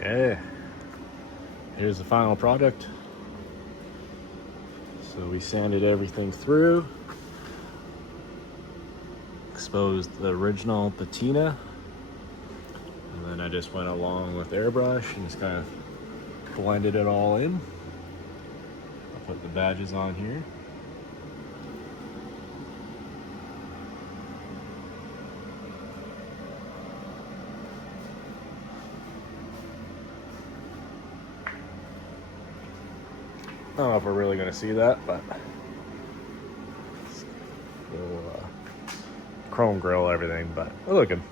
Okay, here's the final product. So we sanded everything through, exposed the original patina, and then I just went along with airbrush and just kind of blended it all in. I'll put the badges on here. I don't know if we're really going to see that, but we'll chrome grill everything, but we're looking.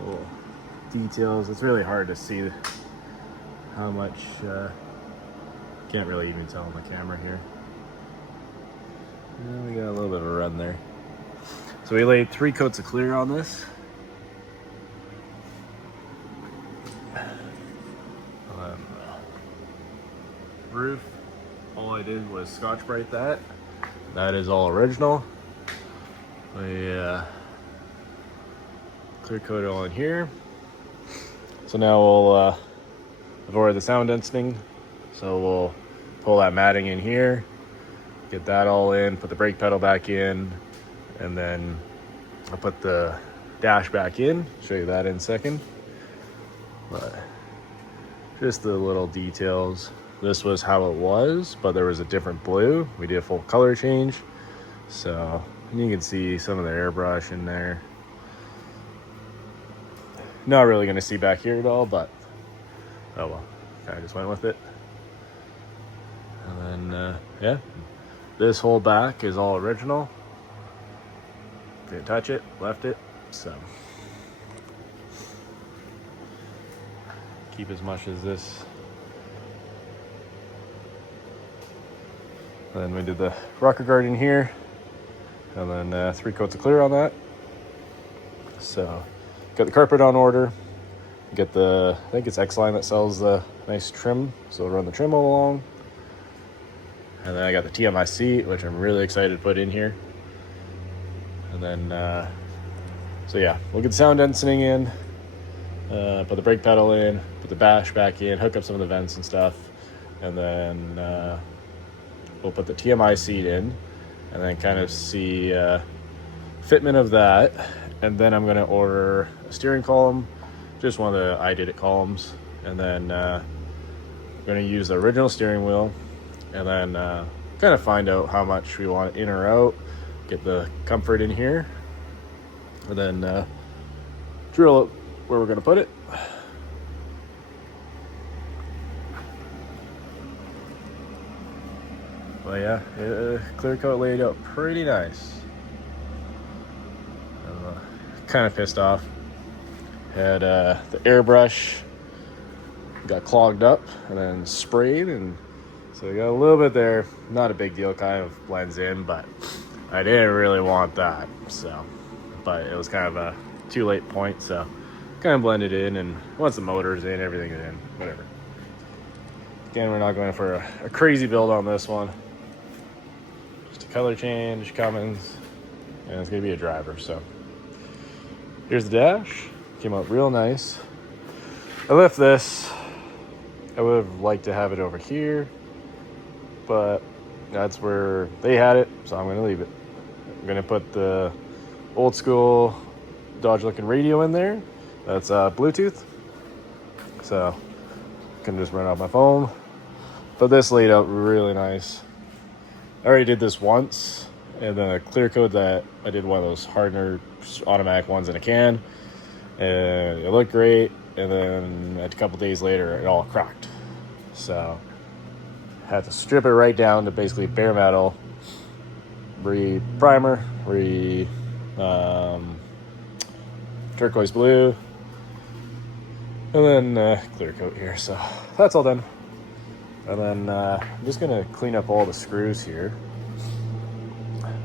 Little details. It's really hard to see how much. Can't really even tell on the camera here. Yeah, we got a little bit of a run there. So we laid 3 coats of clear on this. Roof, all I did was Scotch-Brite that. That is all original. We clear coat it all in here. So now we'll avoid the sound deadening. So we'll pull that matting in here, get that all in, put the brake pedal back in, and then I'll put the dash back in. Show you that in a second. But just the little details. This was how it was, but there was a different blue. We did a full color change. So you can see some of the airbrush in there. Not really gonna see back here at all, but oh well, kind of just went with it. And then, yeah, this whole back is all original. Didn't touch it, left it, so. Keep as much as this. Then we did the rocker guard in here, and then 3 coats of clear on that. So, got the carpet on order. Get the, I think it's X-Line that sells the nice trim, so we'll run the trim along. And then I got the TMI seat, which I'm really excited to put in here. And then, so yeah, we'll get the sound deadening in, put the brake pedal in, put the bash back in, hook up some of the vents and stuff, and then we'll put the TMI seat in, and then kind of see fitment of that. And then I'm gonna order a steering column, just one of the I Did It columns, and then I'm gonna use the original steering wheel, and then kind of find out how much we want in or out, get the comfort in here, and then drill it where we're gonna put it. But yeah, clear coat laid out pretty nice. Kind of pissed off. Had the airbrush got clogged up and then sprayed, and so we got a little bit there. Not a big deal, kind of blends in, but I didn't really want that. So, but it was kind of a too late point, so kind of blended in. And once the motor's in, everything's in, whatever. Again, we're not going for a crazy build on this one. Just a color change, Cummins, and it's gonna be a driver. So here's the dash. Came out real nice. I left this. I would have liked to have it over here, but that's where they had it, so I'm gonna leave it. I'm gonna put the old school Dodge looking radio in there. That's Bluetooth, so I can just run off my phone. But this laid out really nice. I already did this once, and then a clear coat that I did one of those hardener automatic ones in a can, and it looked great. And then a couple days later, it all cracked. So had to strip it right down to basically bare metal, re-primer, turquoise blue, and then clear coat here. So that's all done. And then I'm just gonna clean up all the screws here.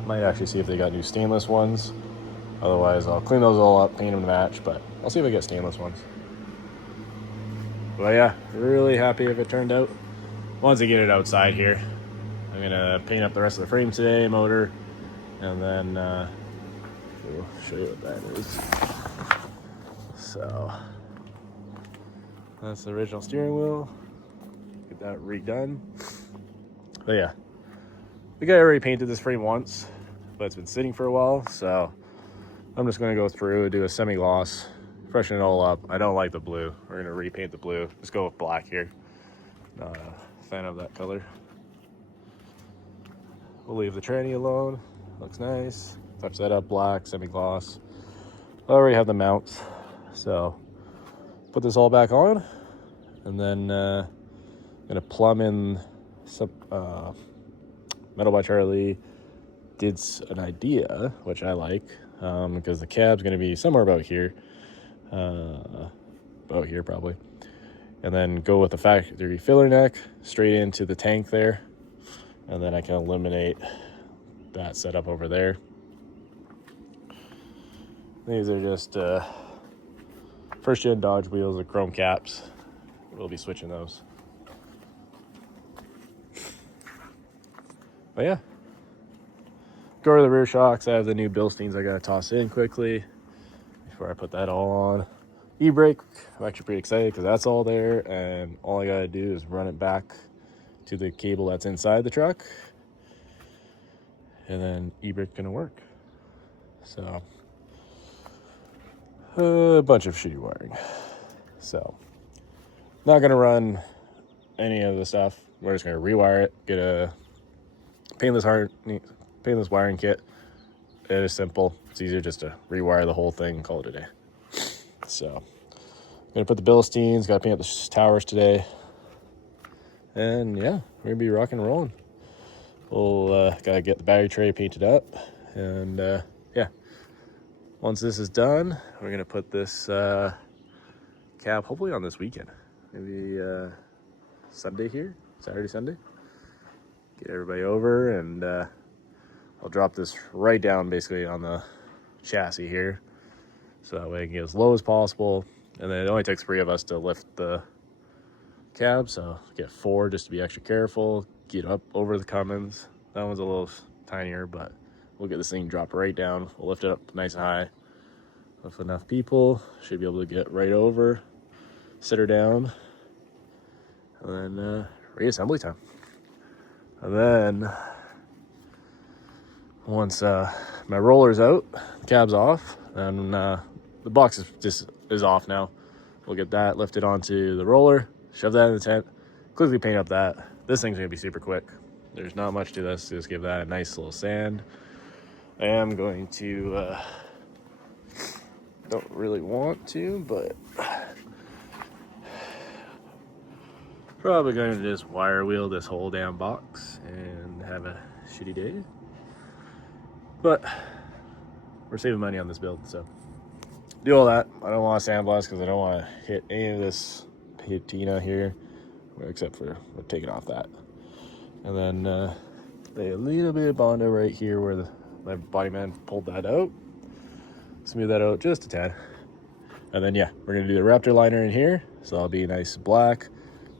Might actually see if they got new stainless ones. Otherwise, I'll clean those all up, paint them to match, but I'll see if I get stainless ones. But yeah, really happy if it turned out. Once I get it outside here, I'm gonna paint up the rest of the frame today, motor, and then We'll show you what that is. So that's the original steering wheel. Get that redone. But yeah, the guy already painted this frame once, but it's been sitting for a while, so I'm just going to go through and do a semi-gloss, freshen it all up. I don't like the blue. We're going to repaint the blue. Let's go with black here. Not a fan of that color. We'll leave the tranny alone. Looks nice. Touch that up black, semi-gloss. I already have the mounts, so put this all back on, and then gonna plumb in some Metal by Charlie did an idea, which I like, because the cab's gonna be somewhere about here probably, and then go with the factory filler neck straight into the tank there, and then I can eliminate that setup over there. These are just first gen Dodge wheels with chrome caps. We'll be switching those. But yeah, go to the rear shocks. I have the new Bilsteins I gotta toss in quickly before I put that all on. E-brake, I'm actually pretty excited because that's all there, and all I gotta do is run it back to the cable that's inside the truck, and then e-brake gonna work. So a bunch of shitty wiring. So not gonna run any of the stuff. We're just gonna rewire it, get a painless wiring kit. It is simple. It's easier just to rewire the whole thing and call it a day. So gonna put the Bilsteins, gotta paint up the towers today, and yeah, we're gonna be rocking and rolling. We'll gotta get the battery tray painted up, and yeah, once this is done, we're gonna put this cab hopefully on this weekend, maybe Sunday here, Saturday, Sunday. Get everybody over, and I'll drop this right down basically on the chassis here, so that way I can get as low as possible. And then it only takes 3 of us to lift the cab, so get 4 just to be extra careful. Get up over the Cummins. That one's a little tinier, but we'll get this thing dropped right down. We'll lift it up nice and high. With enough people, should be able to get right over, sit her down, and then reassembly time. And then once my roller's out, the cab's off, and the box is off now. We'll get that lifted onto the roller, shove that in the tent, quickly paint up that. This thing's gonna be super quick. There's not much to this. Just give that a nice little sand. I am going to, don't really want to, but probably going to just wire wheel this whole damn box and have a shitty day. But we're saving money on this build, so do all that. I don't want to sandblast because I don't want to hit any of this patina here, except for we're taking off that. And then lay a little bit of Bondo right here where my body man pulled that out. Smooth that out just a tad. And then yeah, we're gonna do the Raptor liner in here, so I'll be nice black.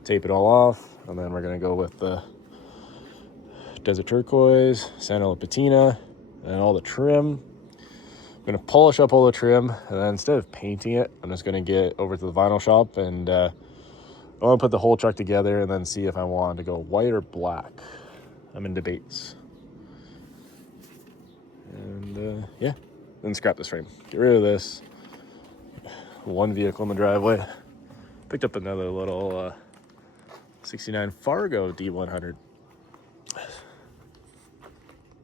Tape it all off, and then we're gonna go with the Desert Turquoise, Sandal Patina, and all the trim. I'm gonna polish up all the trim, and then instead of painting it, I'm just gonna get over to the vinyl shop, and I want to put the whole truck together and then see if I want to go white or black. I'm in debates. And yeah, then scrap this frame. Get rid of this. One vehicle in the driveway. Picked up another little 69 Fargo D100.